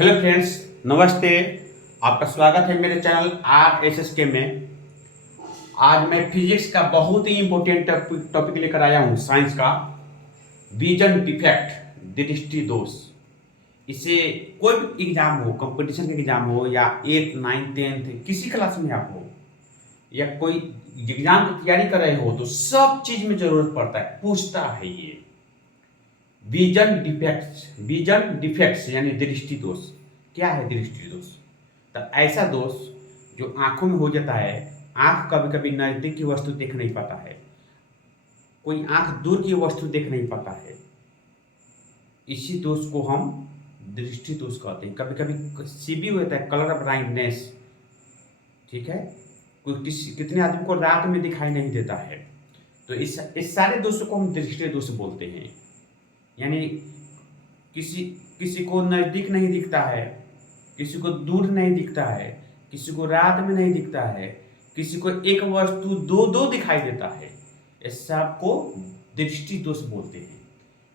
Hello friends, नमस्ते। आपका स्वागत है मेरे चैनल RSSK में। आज मैं फिजिक्स का बहुत ही इंपॉर्टेंट टॉपिक लेकर आया हूँ, साइंस का विजन डिफेक्ट, दृष्टि दोष। इसे कोई भी एग्जाम हो, कंपटीशन का एग्जाम हो या 8, 9, 10 किसी क्लास में आप हो या कोई एग्जाम की तैयारी कर रहे हो तो सब चीज में जरूरत पड़ता है, पूछता है ये विजन डिफेक्ट्स यानी दृष्टि दोष। क्या है दृष्टि दोष? तो ऐसा दोष जो आंखों में हो जाता है। आंख कभी कभी नजदीक की वस्तु देख नहीं पाता है, कोई आंख दूर की वस्तु देख नहीं पाता है। इसी दोष को हम दृष्टि दोष कहते हैं। कभी कभी सीबी होता है, कलर ऑफ ब्लाइंडनेस। ठीक है, कितने आदमी को रात में दिखाई नहीं देता है, तो इस सारे दोषों को हम दृष्टि दोष बोलते हैं। यानी किसी किसी को नजदीक नहीं दिखता है, किसी को दूर नहीं दिखता है, किसी को रात में नहीं दिखता है, किसी को एक वस्तु दो दो दिखाई देता है। इस सब को दृष्टि दोष बोलते हैं,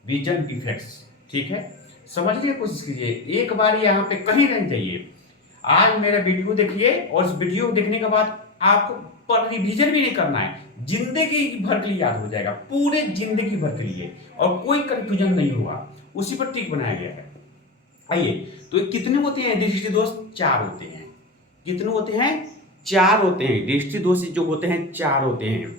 विजन डिफेक्ट्स। ठीक है, समझने की कोशिश कीजिए, एक बार यहाँ पे कहीं नहीं जाइए। आज मेरा वीडियो देखिए और इस वीडियो देखने के बाद आपको पर रिवीजन भी नहीं करना है, जिंदगी भर के लिए याद हो जाएगा, पूरे जिंदगी भर के लिए, और कोई कंफ्यूजन नहीं होगा। उसी पर टिक बनाया गया है। आइए, तो कितने होते हैं दृष्टि दोष? 4 होते हैं। कितने होते हैं? 4 होते हैं। दृष्टि दोष जो होते हैं 4 होते हैं।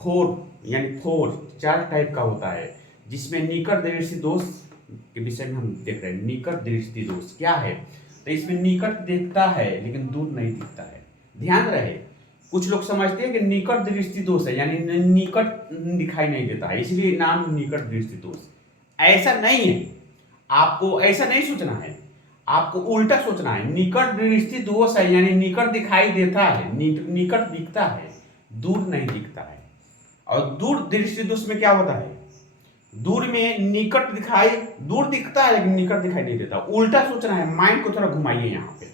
4 4 टाइप का होता है, जिसमें निकट दृष्टि दोष के विषय में हम देख रहे हैं। निकट दृष्टि दोष क्या है? तो इसमें निकट दिखता है लेकिन दूर नहीं दिखता है। ध्यान रहे, कुछ लोग समझते हैं कि निकट दृष्टि दोष है, यानी निकट दिखाई नहीं देता है, इसलिए नाम निकट दृष्टि दोष। ऐसा नहीं है, आपको ऐसा नहीं सोचना है, आपको उल्टा सोचना है। निकट दृष्टि दोष है यानी निकट दिखाई देता है, निकट दिखता है, दूर नहीं दिखता है। और दूर दृष्टि दोष में क्या होता है? दूर में दूर दिखता है लेकिन निकट दिखाई नहीं देता। उल्टा सोचना है, माइंड को थोड़ा घुमाइए यहाँ पे।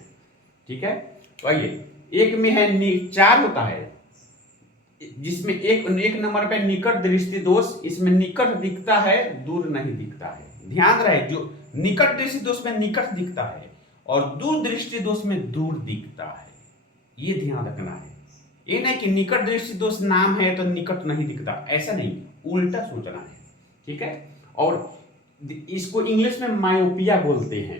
ठीक है, तो आइए, एक में है 4 होता है, जिसमें एक नंबर पे निकट दृष्टि दोष। इसमें निकट दिखता है, दूर नहीं दिखता है। ध्यान रहे, जो निकट दृष्टि दोष में निकट दिखता है और दूर दृष्टि दोष में दूर दिखता है, ये ध्यान रखना है। ये नहीं कि निकट दृष्टि दोष नाम है तो निकट नहीं दिखता, ऐसा नहीं, उल्टा सोचना है। ठीक है, और इसको इंग्लिश में मायोपिया बोलते हैं।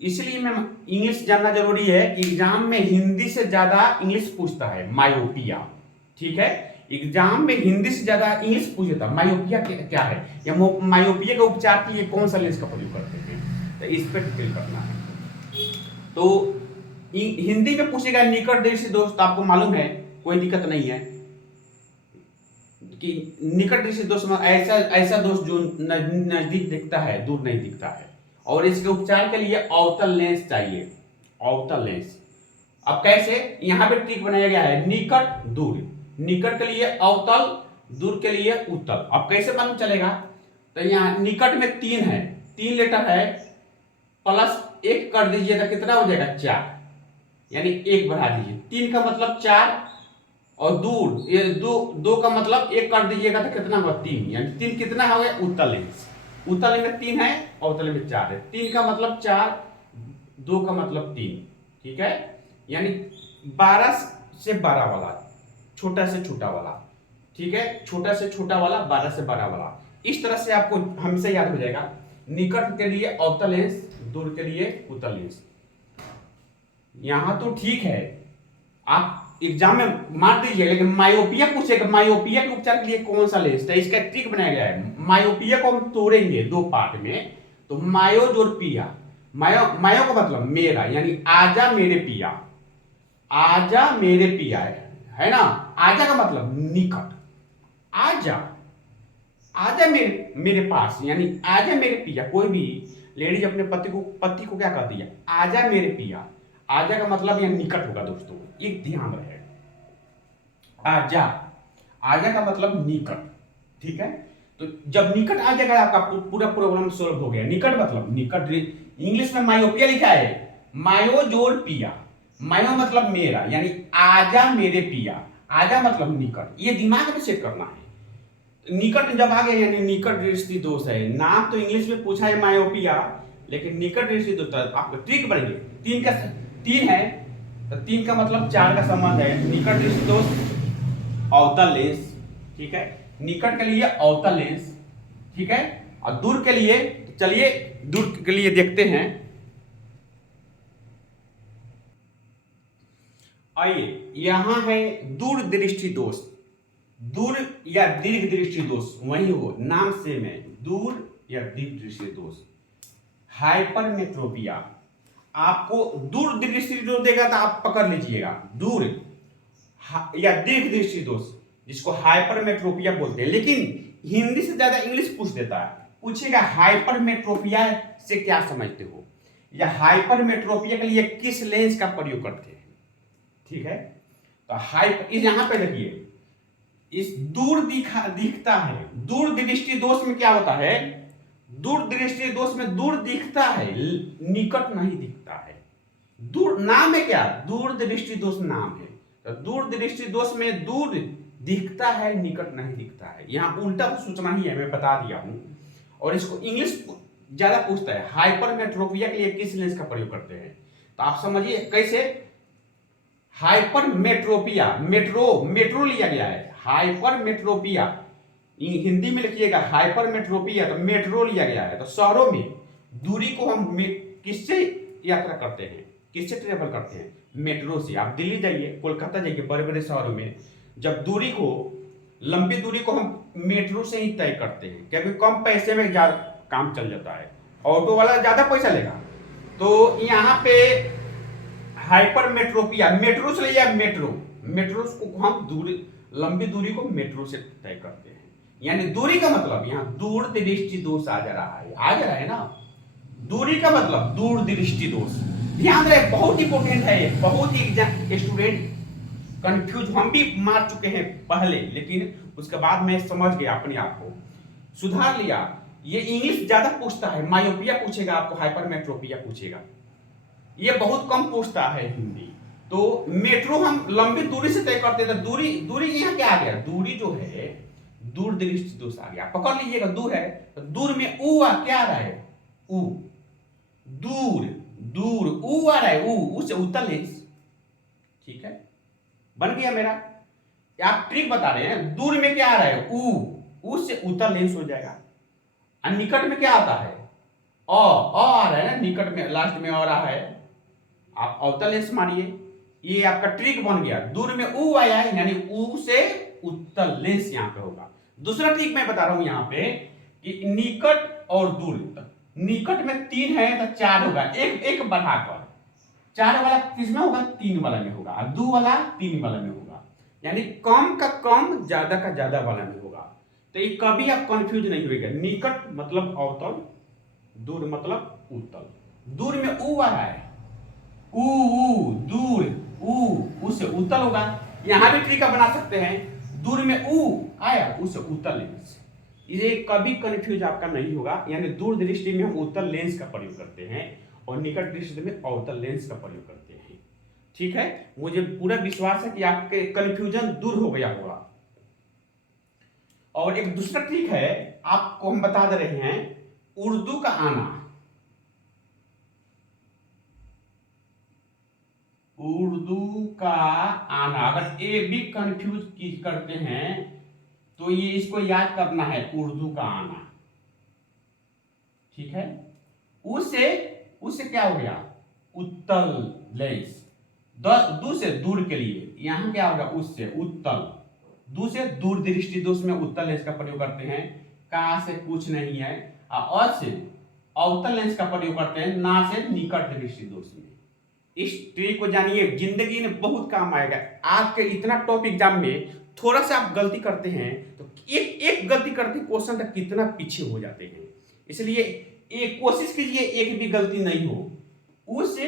इसलिए मैं इंग्लिश जानना जरूरी है, एग्जाम में हिंदी से ज्यादा इंग्लिश पूछता है, मायोपिया। ठीक है, एग्जाम में हिंदी से ज्यादा इंग्लिश पूछता है। मायोपिया क्या है, या मायोपिया के उपचार के लिए कौन सा लेंस का प्रयोग करते हैं, तो इस पर डिटेल करना है। तो हिंदी में पूछेगा निकट दृष्टि दोष, तो आपको मालूम है, कोई दिक्कत नहीं है कि निकट दृष्टि दोष में ऐसा दोष जो नजदीक दिखता है, दूर नहीं दिखता है। और इसके उपचार के लिए अवतल लेंस चाहिए, अवतल लेंस। अब कैसे? यहाँ पे ट्रिक बनाया गया है, निकट दूर, निकट के लिए अवतल, दूर के लिए उत्तल। अब कैसे मालूम चलेगा? तो यहाँ निकट में 3 है, 3 लेटर है, प्लस 1 कर दीजिएगा, कितना हो जाएगा? 4, यानी 1 बढ़ा दीजिए। 3 का मतलब 4, और दूर ये दो का मतलब 1 कर दीजिएगा तो कितना होगा? 3, यानी 3 कितना हो गया? उत्तल लेंस। उत्तल लेंस में 3 है, अवतल में 4 है। 3 का मतलब 4, 2 का मतलब 3। ठीक है, यानी 12 से 12 वाला, छोटा से छोटा वाला। ठीक है, छोटा से छोटा वाला, 12 से 12 वाला। इस तरह से आपको हमेशा याद हो जाएगा, निकट के लिए अवतल लेंस, दूर के लिए उत्तल लेंस। यहां तो ठीक है, आप एग्जाम में मार दीजिए, लेकिन मायोपिया पूछेगा, मायोपिया के उपचार के लिए कौन सा लेंस? तो इसका ट्रिक बनाया गया है। मायोपिया को हम तोड़ेंगे 2 पार्ट में, तो मायो जोड़ पिया। मायो का मतलब मेरा, यानी आजा मेरे पिया, आजा मेरे पिया है ना। आजा का मतलब निकट, आजा, आजा मेरे पास, यानी आजा मेरे पिया। कोई भी लेडीज अपने पति को क्या कहती है? आजा मेरे पिया। आजा का मतलब यह निकट होगा दोस्तों, एक ध्यान रहे। आजा, आजा का मतलब निकट। ठीक है, तो जब निकट आ जाएगा आपका पूरा प्रॉब्लम सॉल्व हो गया। निकट मतलब निकट, इंग्लिश में मायोपिया लिखा है, मायो जोड़ पिया। मायो मतलब मेरा, यानी आजा मेरे पिया। आजा मतलब निकट, ये दिमाग में सेट करना है। निकट जब आ गया यानी निकट दृष्टि दोष है। नाम तो इंग्लिश में पूछा है मायोपिया, लेकिन निकट दृष्टि दोस्त आपको ट्रिक बढ़ेंगे। तीन है तो 3 का मतलब 4 का संबंध है। निकट दृष्टि दोस्त अवतल लेंस, ठीक है, निकट के लिए अवतल लेंस, ठीक है, और दूर के लिए चलिए दूर के लिए देखते हैं। आइए यहां है दूर दृष्टि दोष। दूर या दीर्घ दृष्टि दोष वही हो, नाम सेम है, दूर या दीर्घ दृष्टि दोष। हाइपरमेट्रोपिया आपको दूर दृष्टि दोष देगा तो आप पकड़ लीजिएगा, दूर या दीर्घ दृष्टि दोष जिसको हाइपरमेट्रोपिया बोलते हैं। लेकिन हिंदी से ज्यादा इंग्लिश पूछ देता है, पूछेगा हाइपरमेट्रोपिया से क्या समझते हो, या हाइपरमेट्रोपिया के लिए किस लेंस का प्रयोग करते हैं, ठीक है। तो यहां पे देखिए, इस दूर दिखता है, दूर दृष्टि दोष में क्या होता है, दूर दृष्टि दोष में दूर दिखता है, निकट नहीं दिखता है। दूर नाम है क्या, दूर दृष्टि दोष नाम है। तो दूर दृष्टि दोष में दूर दिखता है, निकट नहीं दिखता है। यहां उल्टा सूचना ही है, मैं बता दिया हूं। और इसको इंग्लिश ज्यादा पूछता है, हाइपरमेट्रोपिया के लिए किस लेंस का प्रयोग करते हैं। तो आप समझिए कैसे, हाइपरमेट्रोपिया, मेट्रो लिया गया है, हाइपरमेट्रोपिया हिंदी में लिखिएगा हाइपरमेट्रोपिया, तो मेट्रो लिया गया है। तो शहरों में दूरी को हम किससे यात्रा करते हैं, किससे ट्रेवल करते हैं, मेट्रो से। आप दिल्ली जाइए, कोलकाता जाइए, बड़े बड़े शहरों में जब दूरी को, लंबी दूरी को हम मेट्रो से ही तय करते हैं, क्योंकि कम पैसे में ज्यादा काम चल जाता है, ऑटो वाला ज्यादा पैसा लेगा। तो यहाँ पे हाइपरमेट्रोपिया, मेट्रो से लिया, मेट्रो को हम लंबी दूरी को मेट्रो से तय करते हैं। यानी दूरी का मतलब यहाँ दूर दृष्टि दोष आ जा रहा है ना। दूरी का मतलब दूर दृष्टि दोष, ध्यान रहे, बहुत इंपॉर्टेंट है ये, बहुत ही स्टूडेंट कंफ्यूज, हम भी मार चुके हैं पहले, लेकिन उसके बाद मैं समझ गया, अपने आप को सुधार लिया। ये इंग्लिश ज्यादा पूछता है, मायोपिया पूछेगा आपको, हाइपरमेट्रोपिया पूछेगा, ये बहुत कम पूछता है हिंदी। तो मेट्रो हम लंबी दूरी से तय करते हैं। दूरी यहाँ क्या आ गया, दूरी जो है दूर दृष्टि दोष आ गया, पकड़ लीजिएगा, दूर है तो दूर में ऊ क्या आ रहा है, ऊ, दूर ऊ आ रहा है, ऊ से उत्तल लेंस, ठीक है, बन गया मेरा। आप ट्रिक बता रहे हैं, दूर में क्या आ रहा है, ऊ से उत्तल लेंस हो जाएगा। और निकट में क्या आता है, आ रहा है ना, निकट में लास्ट में आ रहा है, आप अवतल लेंस मारिए, ये आपका ट्रिक बन गया। दूर में ऊ आया है, यानी ऊ से उत्तल लेंस यहां पे होगा। दूसरा ट्रिक मैं बता रहा हूं यहां पे कि निकट और दूर, निकट में 3 है तो 4 होगा, एक बढ़ाकर 4 वाला किसमें होगा, 3 वाला में होगा, और 2 वाला 3 वाला में होगा, यानी कम का कम ज्यादा का ज्यादा वाला में होगा। तो ये कभी आप कंफ्यूज नहीं होगा, निकट मतलब अवतल, दूर मतलब उत्तल। दूर में ऊ आ रहा है, ऊ दूर, ऊ से उत्तल होगा। यहां भी ट्रिक बना सकते हैं, दूर में ऊ आया, उसे उत्तल लेंस, ये कभी कंफ्यूज आपका नहीं होगा। यानी दूर दृष्टि में हम उत्तल लेंस का प्रयोग करते हैं और निकट दृष्टि में अवतल लेंस का प्रयोग करते हैं, ठीक है। मुझे पूरा विश्वास है कि आपके कंफ्यूजन दूर हो गया होगा। और एक दूसरा ट्रिक है, आपको हम बता दे रहे हैं, उर्दू का आना, उर्दू का आना, अगर ए भी कंफ्यूज करते हैं तो ये इसको याद करना है, उर्दू का आना, ठीक है। उससे क्या हो गया, उत्तल लेंस, दू से दूर के लिए यहां क्या होगा, उससे उत्तल, दू से दूर दृष्टि दोष में उत्तल लेंस का प्रयोग करते हैं। का से कुछ नहीं है, और से अवतल लेंस का प्रयोग करते हैं, ना से निकट दृष्टि दोष में। इस ट्रिक को जानिए, जिंदगी में बहुत काम आएगा। आपके इतना टॉप एग्जाम में थोड़ा सा आप गलती करते हैं तो एक गलती करते क्वेश्चन तक कितना पीछे हो जाते हैं। इसलिए एक कोशिश कीजिए एक भी गलती नहीं हो। उससे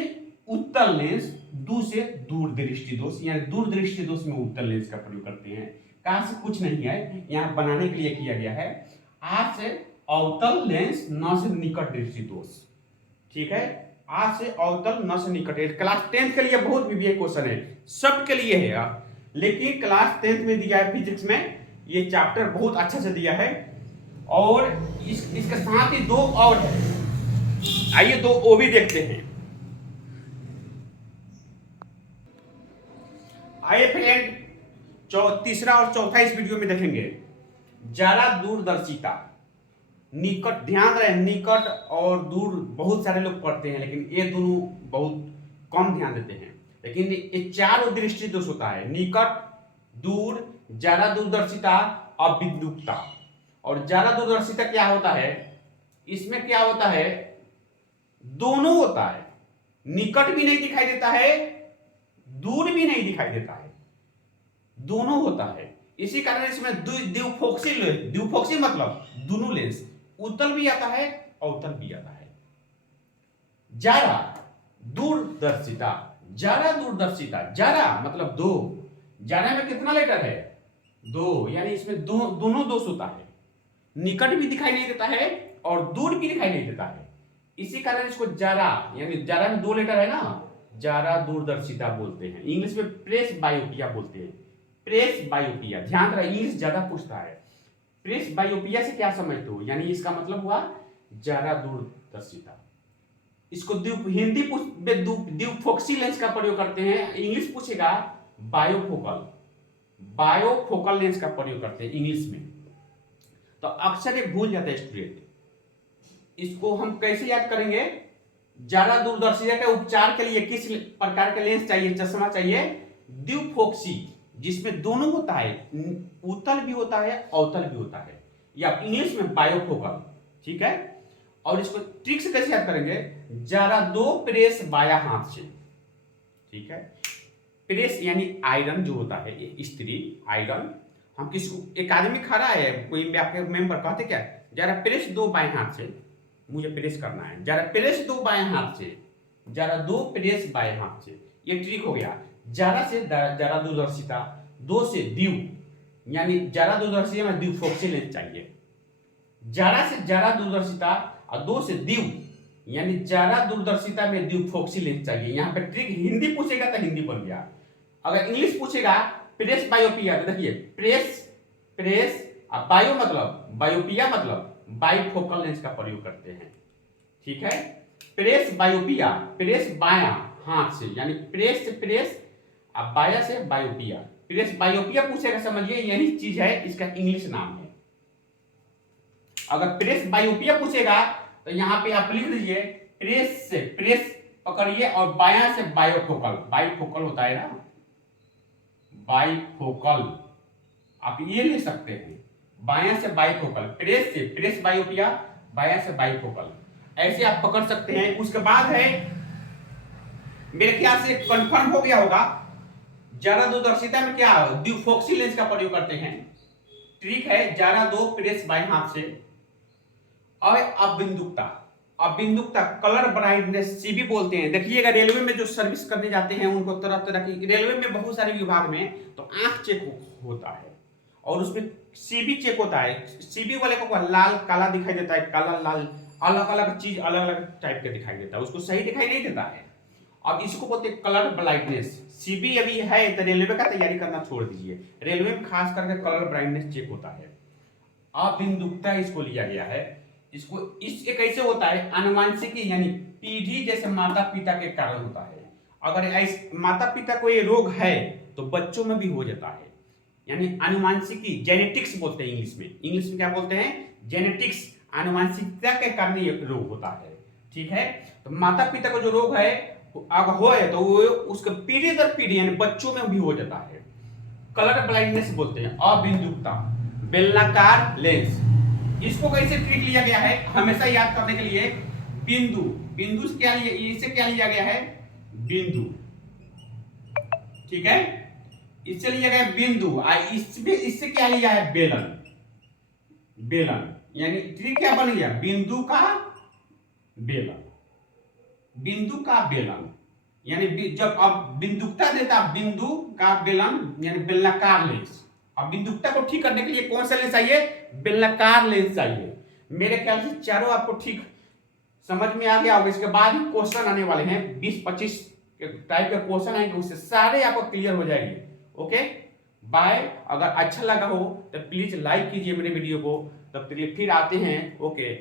उत्तल लेंस, दू से दूर दृष्टि दोष, यानी दूर दृष्टि दोष में उत्तल लेंस का प्रयोग करते हैं। कहां से कुछ नहीं है, यहाँ बनाने के लिए किया गया है। आ से अवतल लेंस, न से निकट दृष्टि दोष, ठीक है। आ से अवतल, न से निकट। क्लास 10 के लिए बहुत भी क्वेश्चन है, सब के लिए है, लेकिन क्लास 10 में दिया है फिजिक्स में, ये चैप्टर बहुत अच्छा से दिया है। और इसके साथ ही 2 और है, आइए दो वो भी देखते हैं। आइए फ्रेंड, तीसरा और चौथा इस वीडियो में देखेंगे। ज्यादा दूरदर्शिता, निकट, ध्यान रहे निकट और दूर बहुत सारे लोग पढ़ते हैं, लेकिन ये दोनों बहुत कम ध्यान देते हैं। लेकिन ये चारों दृष्टि दोष होता है, निकट, दूर, ज्यादा दूरदर्शिता, अबिंदुकता। और ज्यादा दूरदर्शिता क्या होता है, इसमें क्या होता है, दोनों होता है, निकट भी नहीं दिखाई देता है, दूर भी नहीं दिखाई देता है, दोनों होता है। इसी कारण इसमें द्विफोक्सी लेंस, द्विफोक्सी मतलब दोनों लेंस, उत्तल भी आता है अवतल भी आता है। ज्यादा दूरदर्शिता, ज्यादा दूरदर्शिता, ज्यादा मतलब दो, ज्यादा में कितना लेटर है, दो, यानी इसमें दोनों दोष होता है, निकट भी दिखाई नहीं देता है और दूर भी दिखाई नहीं देता है। इसी कारण इसको ज्यादा, यानी ज्यादा में दो लेटर है ना, ज्यादा दूरदर्शिता बोलते हैं। इंग्लिश में प्रेस बायोपिया बोलते हैं, प्रेस बायोपिया। ध्यान रहे इंग्लिश ज्यादा पूछता है। प्रेस बायोपिया से क्या समझते हो, यानी इसका मतलब हुआ ज्यादा दूरदर्शिता। इसको हिंदी द्विफोक्सी लेंस का प्रयोग करते हैं, इंग्लिश पूछेगा बायोफोकल, बायोफोकल लेंस का प्रयोग करते हैं इंग्लिश में। तो अक्सर ये भूल जाता है स्टूडेंट। इसको हम कैसे याद करेंगे, ज्यादा दूरदर्शिता के उपचार के लिए किस प्रकार का लेंस चाहिए, चश्मा चाहिए, द्विफोक्सी, जिसमें दोनों होता है, उत्तल भी होता है अवतल भी होता है, या इंग्लिश में बायोफोकल। ठीक है, और इसको ट्रिक से कैसे याद करेंगे, ज्यादा दो प्रेस बाया हाथ से। ठीक है, प्रेस यानी आयरन जो होता है, स्त्री आयरन, हम किसी एक आदमी खड़ा है, कोई आपके मेंबर कहते क्या, जरा प्रेस दो बाएं हाथ से, मुझे प्रेस करना है, जरा प्रेस दो बाएं हाथ से, जरा दो प्रेस बाएं हाथ से। ये ट्रिक हो गया। ज्यादा से ज्यादा दूरदर्शिता, दो से द्विव, यानी ज्यादा दूरदर्शिता में द्विफोक्सी लेंस चाहिए। ज्यादा से ज्यादा दूरदर्शिता और दो से द्विव, यानी ज्यादा दूरदर्शिता में द्विफोक्सी लेंस चाहिए। यहाँ पे ट्रिक हिंदी पूछेगा तो हिंदी बन गया, अगर इंग्लिश पूछेगा प्रेस बायोपिया, तो देखिए प्रेस, प्रेस और बायो मतलब, बायोपिया मतलब बाइफोकल लेंस का प्रयोग करते हैं। ठीक है, प्रेस बायोपिया, प्रेस बाया हाथ से, यानी प्रेस से प्रेस और बाया से बायोपिया। प्रेस बायोपिया पूछेगा, समझिए यही चीज है, इसका इंग्लिश नाम है। अगर प्रेस बायोपिया पूछेगा तो यहां पे आप लिख दीजिए प्रेस से प्रेस पकड़िए और बाया से बायोफोकल, बाइफोकल होता है ना, बाइफोकल, आप ये ले सकते हैं, बाया से बाइफोकल, प्रेस से प्रेस बायोपिया, बाया से बाइफोकल, ऐसे आप पकड़ सकते हैं। उसके बाद है, मेरे ख्याल से कंफर्म हो गया होगा, ज्यादा दूरदर्शिता में क्या द्विफोक्सी लेंस का प्रयोग करते हैं। ट्रिक है, ज्यादा दो प्रेस बाएं हाथ से। और अबिंदुकता, अबिंदुकता कलर ब्राइटनेस सीबी बोलते हैं। देखिएगा रेलवे में जो सर्विस करने जाते हैं उनको तरह तरह की, रेलवे में बहुत सारे विभाग में तो आंख चेक होता है और उसमें सीबी चेक होता है। सीबी वाले को लाल काला दिखाई देता है, काला लाल, अलग अलग चीज अलग अलग टाइप के दिखाई देता है, उसको सही दिखाई नहीं देता है। अब इसको बोलते हैं कलर ब्राइटनेस। सीबी अभी है तो रेलवे का तैयारी करना छोड़ दीजिए, रेलवे में खास करके कलर ब्राइटनेस चेक होता है। अबिंदुकता इसको लिया गया है। इसको इससे कैसे होता है, आनुवंशिकी यानी पीढ़ी जैसे माता पिता के कारण होता है। अगर ऐसे माता पिता को ये रोग है तो बच्चों में भी हो जाता है, यानी आनुवंशिकी, जेनेटिक्स बोलते हैं इंग्लिश में। इंग्लिश में क्या बोलते हैं, जेनेटिक्स, आनुवंशिकता के कारण ये रोग होता है। ठीक है, तो माता पिता को जो रोग है अगर हो तो वो उसके पीढ़ी दर पीढ़ी यानी बच्चों में भी हो जाता है। कलर ब्लाइंडनेस बोलते हैं। अबिंदुकता, बेलनाकार लेंस, इसको कैसे ट्रिक लिया गया है हमेशा याद करने के लिए, बिंदु, बिंदु से क्या लिया, इससे क्या लिया गया है, बिंदु। ठीक है, इससे लिया गया बिंदु, इससे क्या लिया है, बेलन, बेलन, यानी ट्रिक क्या बन गया, बिंदु का बेलन, बिंदु का बेलन, यानी जब अब बिंदुकता देता, बिंदु का बेलन यानी बेलनाकार लेंस। अब बिंदुकता को ठीक करने के लिए कौन सा लेंस चाहिए, बेलनाकार लेंस चाहिए। मेरे ख्याल से चारों आपको ठीक समझ में आ गया होगा। इसके बाद ही क्वेश्चन आने वाले हैं, 20-25 टाइप के क्वेश्चन आएंगे, उससे सारे आपको क्लियर हो जाएंगे। Okay bye. अगर अच्छा लगा हो तो प्लीज लाइक कीजिए मेरे वीडियो को। तब तक फिर आते हैं। ओके।